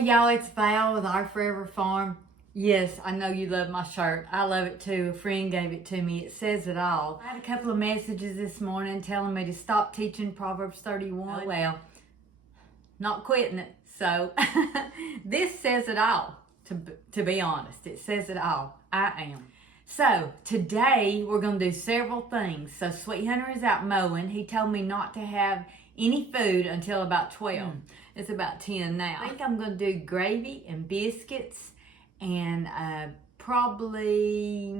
Hey y'all, it's Val with Our Forever Farm. Yes, I know you love my shirt. I love it too. A friend gave it to me. It says it all. I had a couple of messages this morning telling me to stop teaching Proverbs 31. Well, not quitting it. So this says it all, to be honest. It says it all. I am. So today we're going to do several things. So Sweet Hunter is out mowing. He told me not to have any food until about 12. It's about 10 now. I think I'm going to do gravy and biscuits and probably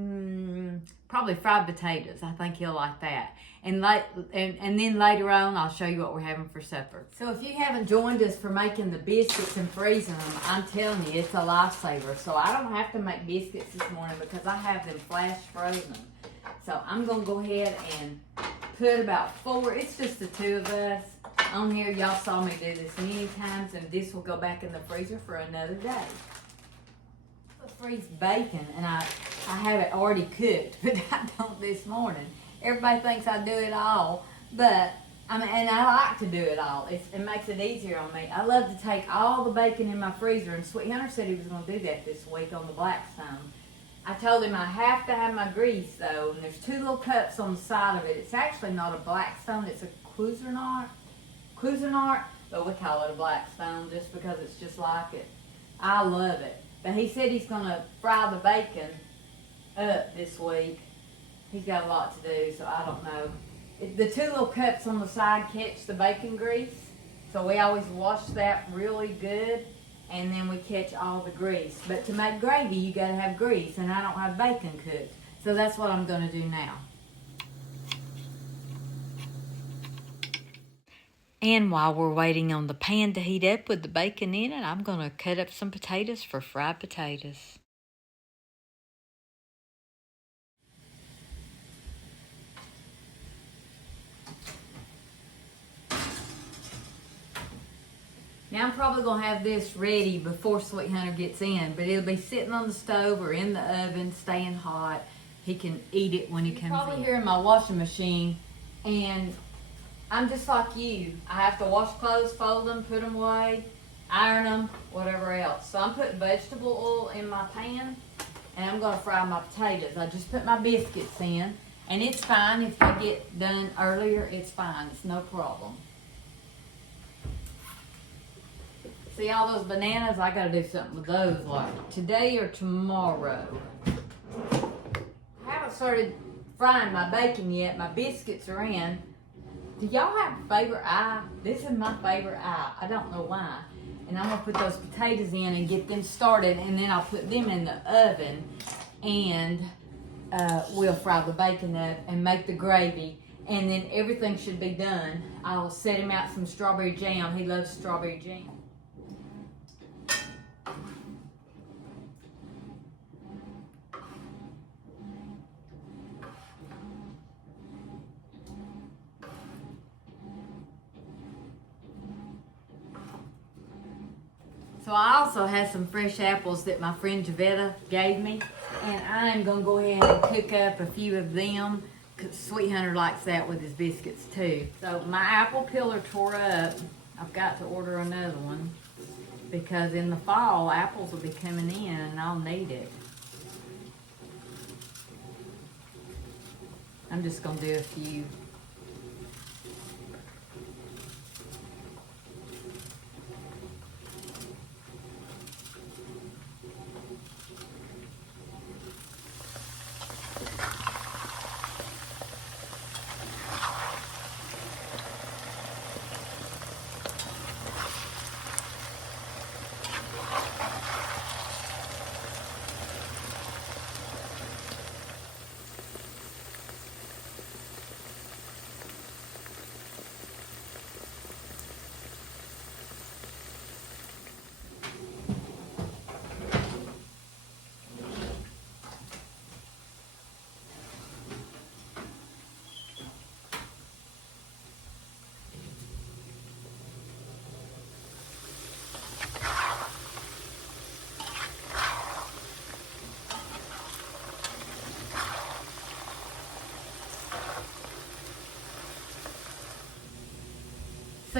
fried potatoes. I think he'll like that. And then later on, I'll show you what we're having for supper. So if you haven't joined us for making the biscuits and freezing them, I'm telling you, it's a lifesaver. So I don't have to make biscuits this morning because I have them flash frozen. So I'm going to go ahead and put about 4, it's just the 2 of us on here. Y'all saw me do this many times, and this will go back in the freezer for another day. I freeze bacon, and I have it already cooked, but I don't this morning. Everybody thinks I do it all, but and I like to do it all. It makes it easier on me. I love to take all the bacon in my freezer, and Sweet Hunter said he was going to do that this week on the Blackstone. I told him I have to have my grease though, and there's 2 little cups on the side of it. It's actually not a Blackstone, it's a Cuisinart, but we call it a Blackstone just because it's just like it. I love it. But he said he's going to fry the bacon up this week. He's got a lot to do, so I don't know. The 2 little cups on the side catch the bacon grease, so we always wash that really good, and then we catch all the grease. But to make gravy, you got to have grease, and I don't have bacon cooked, so that's what I'm going to do now. And while we're waiting on the pan to heat up with the bacon in it, I'm going to cut up some potatoes for fried potatoes. Now I'm probably going to have this ready before Sweet Hunter gets in, but it'll be sitting on the stove or in the oven, staying hot. He can eat it when he comes in. You're probably hearing my washing machine, and I'm just like you. I have to wash clothes, fold them, put them away, iron them, whatever else. So I'm putting vegetable oil in my pan, and I'm going to fry my potatoes. I just put my biscuits in, and it's fine if they get done earlier. It's fine. It's no problem. See all those bananas? I got to do something with those like today or tomorrow. I haven't started frying my bacon yet. My biscuits are in. Do y'all have a favorite eye? This is my favorite eye. I don't know why. And I'm going to put those potatoes in and get them started, and then I'll put them in the oven, and we'll fry the bacon up and make the gravy, and then everything should be done. I'll set him out some strawberry jam. He loves strawberry jam. So I also had some fresh apples that my friend Javetta gave me, and I'm going to go ahead and cook up a few of them because Sweet Hunter likes that with his biscuits too. So my apple peeler tore up. I've got to order another one because in the fall apples will be coming in and I'll need it. I'm just going to do a few.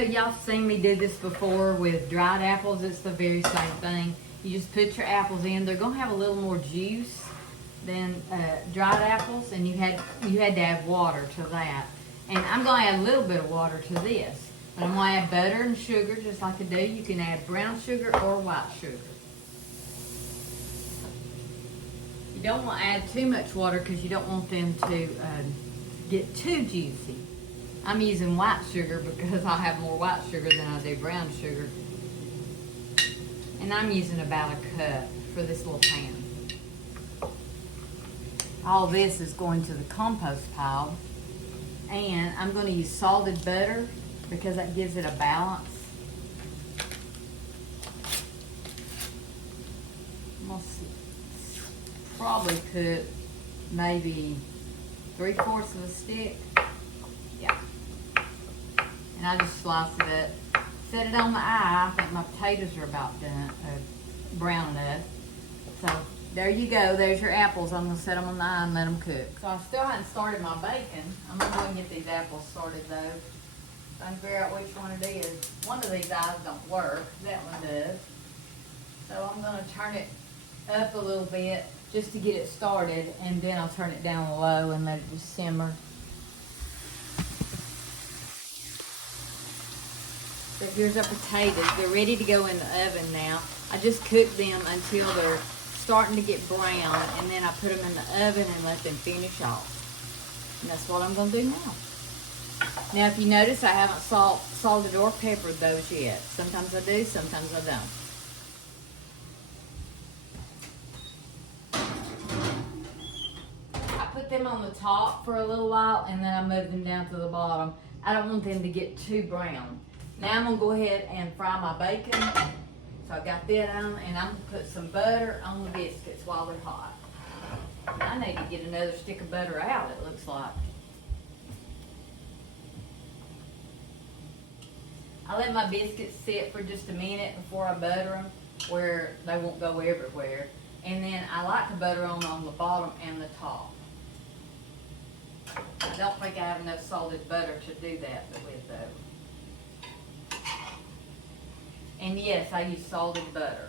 So y'all seen me do this before with dried apples. It's the very same thing. You just put your apples in. They're gonna have a little more juice than dried apples, and you had to add water to that. And I'm gonna add a little bit of water to this. But I'm gonna add butter and sugar just like I do. You can add brown sugar or white sugar. You don't want to add too much water because you don't want them to get too juicy. I'm using white sugar because I have more white sugar than I do brown sugar. And I'm using about a cup for this little pan. All this is going to the compost pile. And I'm going to use salted butter because that gives it a balance. Probably put maybe 3/4 of a stick. Yeah. And I just slice it up. Set it on the eye. I think my potatoes are about done, brown enough. So there you go. There's your apples. I'm going to set them on the eye and let them cook. So I still haven't started my bacon. I'm going to go and get these apples started though. So I can figure out which one it is. One of these eyes don't work. That one does. So I'm going to turn it up a little bit just to get it started, and then I'll turn it down low and let it just simmer. So here's our potatoes. They're ready to go in the oven now. I just cook them until they're starting to get brown, and then I put them in the oven and let them finish off. And that's what I'm going to do now. Now if you notice, I haven't salted or peppered those yet. Sometimes I do, sometimes I don't. Them on the top for a little while, and then I move them down to the bottom. I don't want them to get too brown. Now I'm gonna go ahead and fry my bacon. So I got that on, and I'm gonna put some butter on the biscuits while they're hot. I need to get another stick of butter out, it looks like. I let my biscuits sit for just a minute before I butter them, where they won't go everywhere. And then I like to butter them on the bottom and the top. I don't think I have enough salted butter to do that with though. And yes, I use salted butter.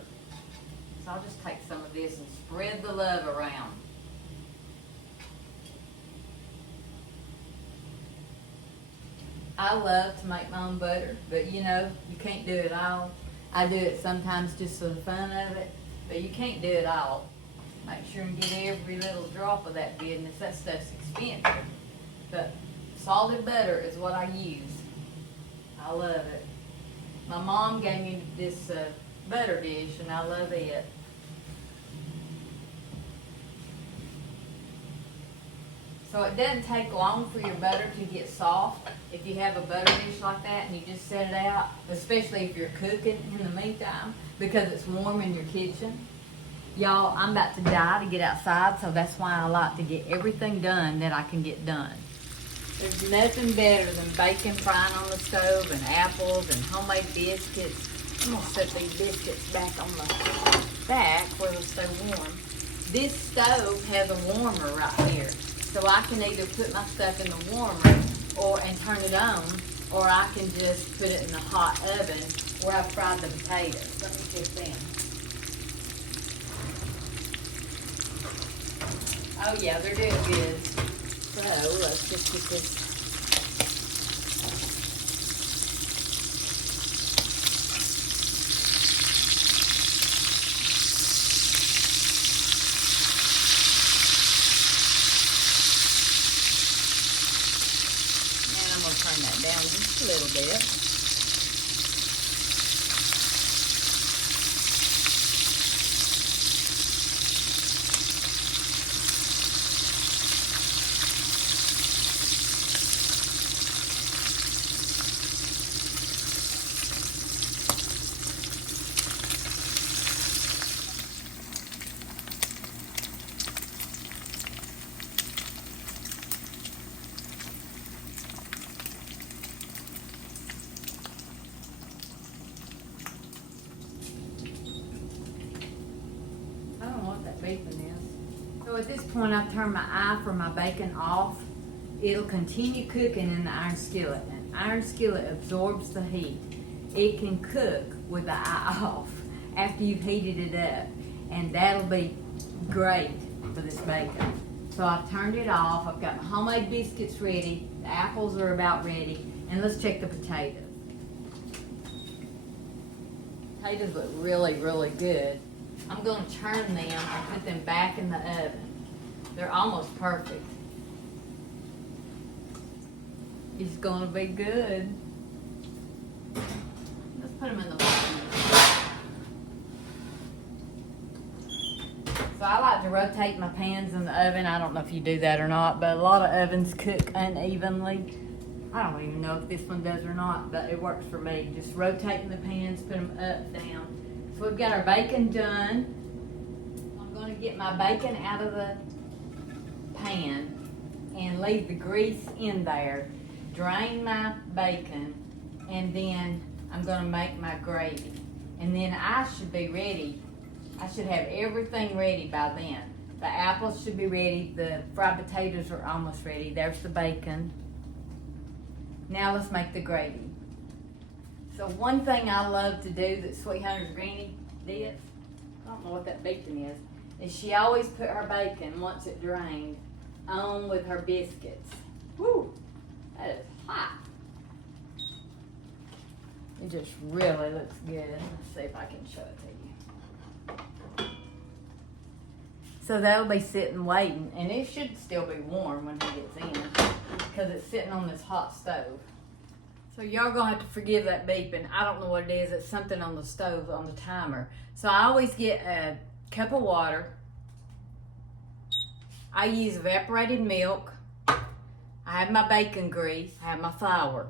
So I'll just take some of this and spread the love around. I love to make my own butter, but you know, you can't do it all. I do it sometimes just for the fun of it, but you can't do it all. Make sure and get every little drop of that business. That stuff's expensive. But salted butter is what I use. I love it. My mom gave me this butter dish, and I love it. So it doesn't take long for your butter to get soft if you have a butter dish like that and you just set it out, especially if you're cooking in the meantime, because it's warm in your kitchen. Y'all, I'm about to die to get outside, so that's why I like to get everything done that I can get done. There's nothing better than bacon frying on the stove and apples and homemade biscuits. I'm going to set these biscuits back on the back where they'll stay warm. This stove has a warmer right here, so I can either put my stuff in the warmer and turn it on, or I can just put it in the hot oven where I fried the potatoes. Let me get them. Oh yeah, they're doing good. So let's just get this. And I'm going to turn that down just a little bit. So at this point, I've turned my eye for my bacon off. It'll continue cooking in the iron skillet. iron skillet absorbs the heat. It can cook with the eye off after you've heated it up, and that'll be great for this bacon. So I've turned it off. I've got my homemade biscuits ready. The apples are about ready, and let's check the potatoes. Potatoes look really, really good. I'm going to turn them and put them back in the oven. They're almost perfect. It's going to be good. Let's put them in the bottom. So I like to rotate my pans in the oven. I don't know if you do that or not, but a lot of ovens cook unevenly. I don't even know if this one does or not, but it works for me. Just rotating the pans, put them up, down. So we've got our bacon done. I'm going to get my bacon out of the pan and leave the grease in there. Drain my bacon, and then I'm going to make my gravy. And then I should be ready. I should have everything ready by then. The apples should be ready. The fried potatoes are almost ready. There's the bacon. Now let's make the gravy. So one thing I love to do that Sweet Hunter's granny did, I don't know what that bacon is she always put her bacon, once it drained, on with her biscuits. Woo! That is hot. It just really looks good. Let's see if I can show it to you. So that'll be sitting waiting, and it should still be warm when he gets in because it's sitting on this hot stove. So y'all gonna have to forgive that beeping. I don't know what it is. It's something on the stove on the timer. So I always get a cup of water. I use evaporated milk. I have my bacon grease. I have my flour.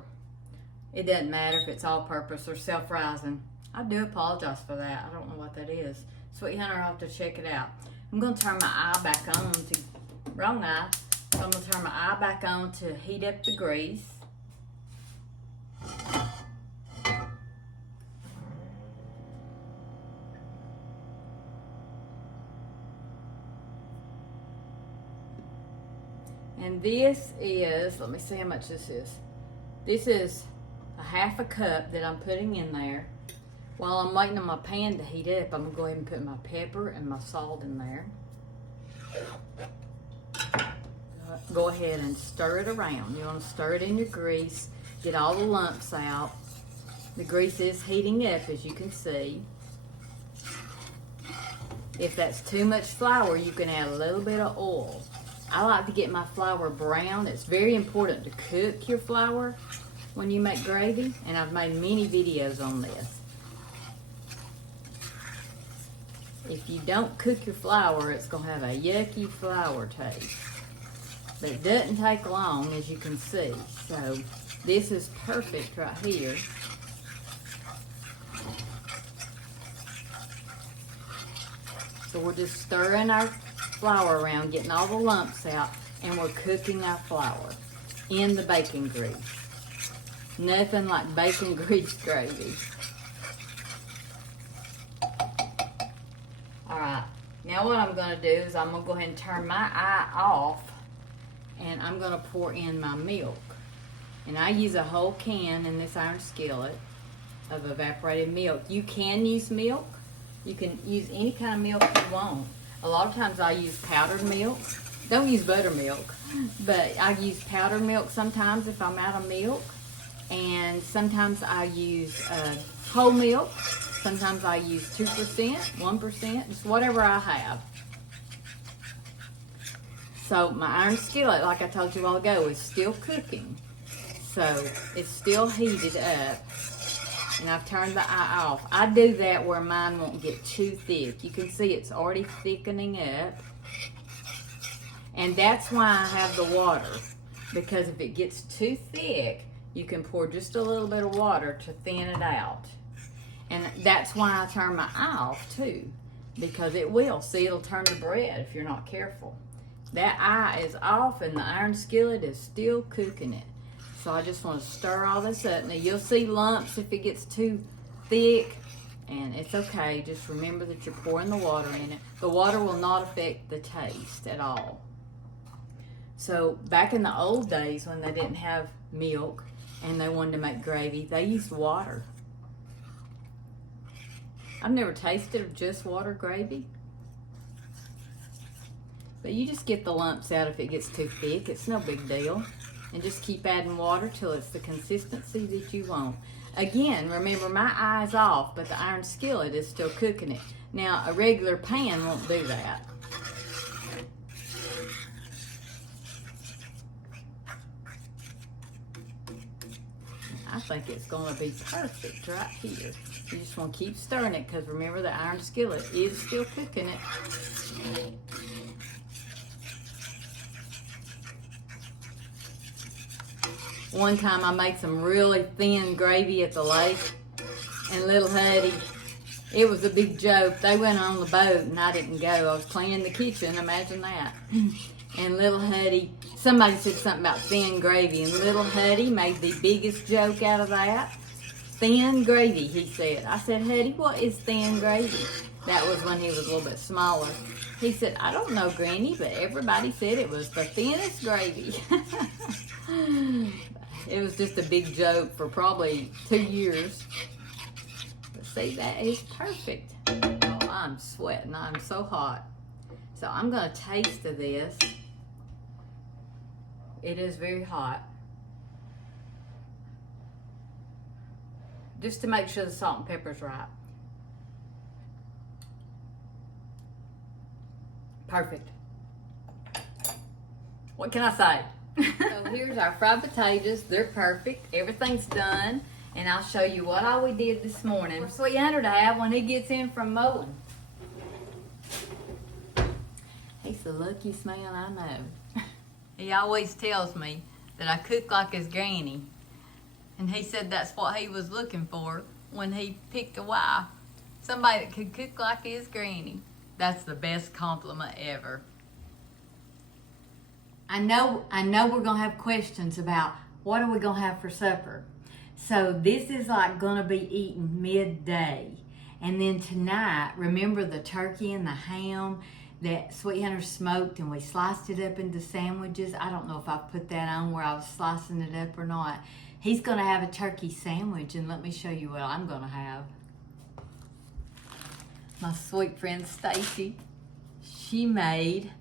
It doesn't matter if it's all-purpose or self-rising. I do apologize for that. I don't know what that is. Sweet Hunter, I'll have to check it out. I'm going to turn my eye back on to, wrong eye. So I'm going to turn my eye back on to heat up the grease. And this is, let me see how much this is. This is a half a cup that I'm putting in there. While I'm waiting on my pan to heat up, I'm gonna go ahead and put my pepper and my salt in there. Go ahead and stir it around. You wanna stir it in your grease, get all the lumps out. The grease is heating up, as you can see. If that's too much flour, you can add a little bit of oil. I like to get my flour brown. It's very important to cook your flour when you make gravy, and I've made many videos on this. If you don't cook your flour, it's going to have a yucky flour taste. But it doesn't take long, as you can see. So this is perfect right here. So we're just stirring our flour around, getting all the lumps out, and we're cooking our flour in the bacon grease. Nothing like bacon grease gravy. Alright, now what I'm going to do is I'm going to go ahead and turn my eye off, and I'm going to pour in my milk. And I use a whole can in this iron skillet of evaporated milk. You can use milk. You can use any kind of milk you want. A lot of times I use powdered milk. Don't use buttermilk, but I use powdered milk sometimes if I'm out of milk. And sometimes I use whole milk. Sometimes I use 2%, 1%, just whatever I have. So my iron skillet, like I told you a while ago, is still cooking. So it's still heated up. And I've turned the eye off. I do that where mine won't get too thick. You can see it's already thickening up. And that's why I have the water. Because if it gets too thick, you can pour just a little bit of water to thin it out. And that's why I turn my eye off too. Because it will. See, it'll turn to bread if you're not careful. That eye is off and the iron skillet is still cooking it. So I just want to stir all this up. Now you'll see lumps if it gets too thick, and it's okay. Just remember that you're pouring the water in it. The water will not affect the taste at all. So back in the old days when they didn't have milk and they wanted to make gravy. They used water. I've never tasted just water gravy. But you just get the lumps out if it gets too thick. It's no big deal. And just keep adding water till it's the consistency that you want. Again, remember, my eye's off, but the iron skillet is still cooking it. Now, a regular pan won't do that. I think it's going to be perfect right here. You just want to keep stirring it because remember, the iron skillet is still cooking it. One time I made some really thin gravy at the lake, and little Huddy, it was a big joke. They went on the boat and I didn't go. I was cleaning the kitchen, imagine that. And little Huddy, somebody said something about thin gravy, and little Huddy made the biggest joke out of that. Thin gravy, he said. I said, Huddy, what is thin gravy? That was when he was a little bit smaller. He said, I don't know, Granny, but everybody said it was the thinnest gravy. It was just a big joke for probably 2 years. But see, that is perfect. Oh, I'm sweating. I'm so hot. So I'm going to taste of this. It is very hot. Just to make sure the salt and pepper's right. Perfect. What can I say? So here's our fried potatoes. They're perfect. Everything's done. And I'll show you what all we did this morning for Sweet Hunter to have when he gets in from mowing. He's the luckiest man I know. He always tells me that I cook like his granny. And he said that's what he was looking for when he picked a wife. Somebody that could cook like his granny. That's the best compliment ever. I know we're going to have questions about what are we going to have for supper. So this is like going to be eaten midday. And then tonight, remember the turkey and the ham that Sweet Hunter smoked and we sliced it up into sandwiches. I don't know if I put that on where I was slicing it up or not. He's going to have a turkey sandwich, and let me show you what I'm going to have. My sweet friend Stacy, she made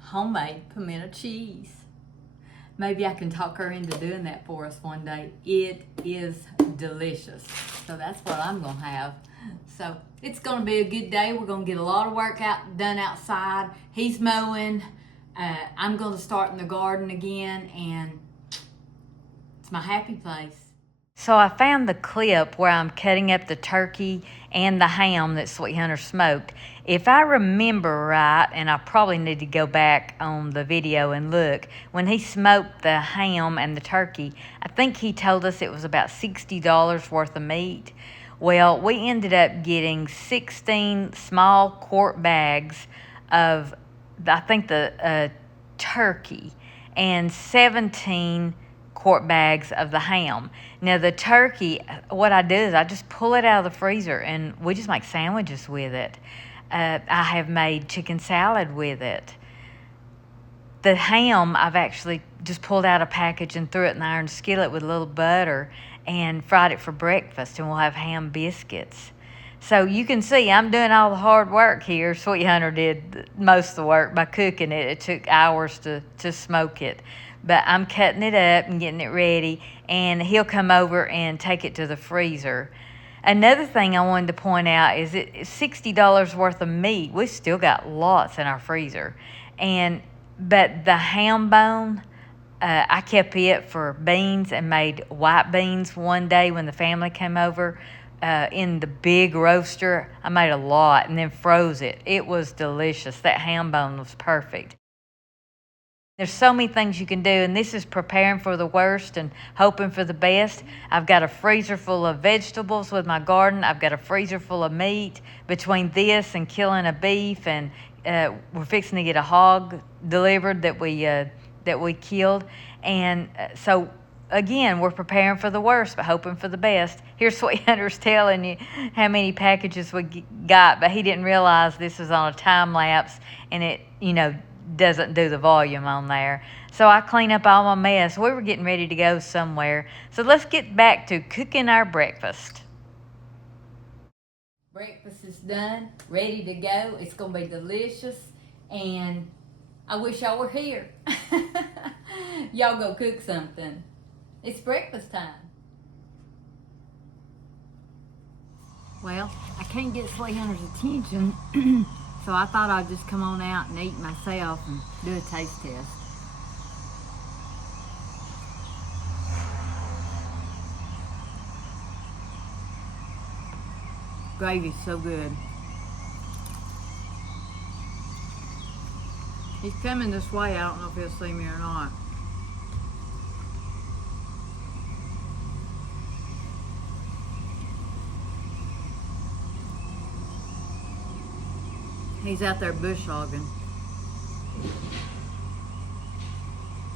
homemade pimento cheese. Maybe I can talk her into doing that for us one day. It is delicious. So that's what I'm going to have. So it's going to be a good day. We're going to get a lot of work done outside. He's mowing. I'm going to start in the garden again, and it's my happy place. So I found the clip where I'm cutting up the turkey and the ham that Sweet Hunter smoked. If I remember right, and I probably need to go back on the video and look, when he smoked the ham and the turkey, I think he told us it was about $60 worth of meat. Well, we ended up getting 16 small quart bags of, I think, the turkey, and 17 quart bags of the ham. Now the turkey, what I do is I just pull it out of the freezer and we just make sandwiches with it. I have made chicken salad with it. The ham, I've actually just pulled out a package and threw it in the iron skillet with a little butter and fried it for breakfast, and we'll have ham biscuits. So you can see I'm doing all the hard work here. Sweet Hunter did most of the work by cooking it. It took hours to smoke it. But I'm cutting it up and getting it ready, and he'll come over and take it to the freezer. Another thing I wanted to point out is it's $60 worth of meat. We've still got lots in our freezer. But the ham bone, I kept it for beans and made white beans one day when the family came over. In the big roaster, I made a lot and then froze it. It was delicious. That ham bone was perfect. There's so many things you can do, and this is preparing for the worst and hoping for the best. I've got a freezer full of vegetables with my garden. I've got a freezer full of meat. Between this and killing a beef, and we're fixing to get a hog delivered that we killed. And so, again, we're preparing for the worst but hoping for the best. Here's Sweet Hunter's telling you how many packages we got, but he didn't realize this was on a time lapse, and it, doesn't do the volume on there. So I clean up all my mess. We were getting ready to go somewhere. So let's get back to cooking our breakfast. Breakfast is done, ready to go. It's going to be delicious, and I wish y'all were here. Y'all go cook something. It's breakfast time. Well, I can't get Slay Hunter's attention, so I thought I'd just come on out and eat myself and do a taste test. Gravy's so good. He's coming this way. I don't know if he'll see me or not. He's out there bush hogging.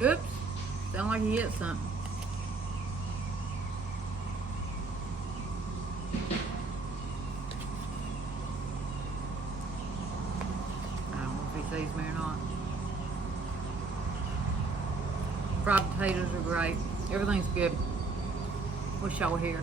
Oops. Sound like he hit something. I don't know if he sees me or not. Fried potatoes are great. Everything's good. Wish y'all were here.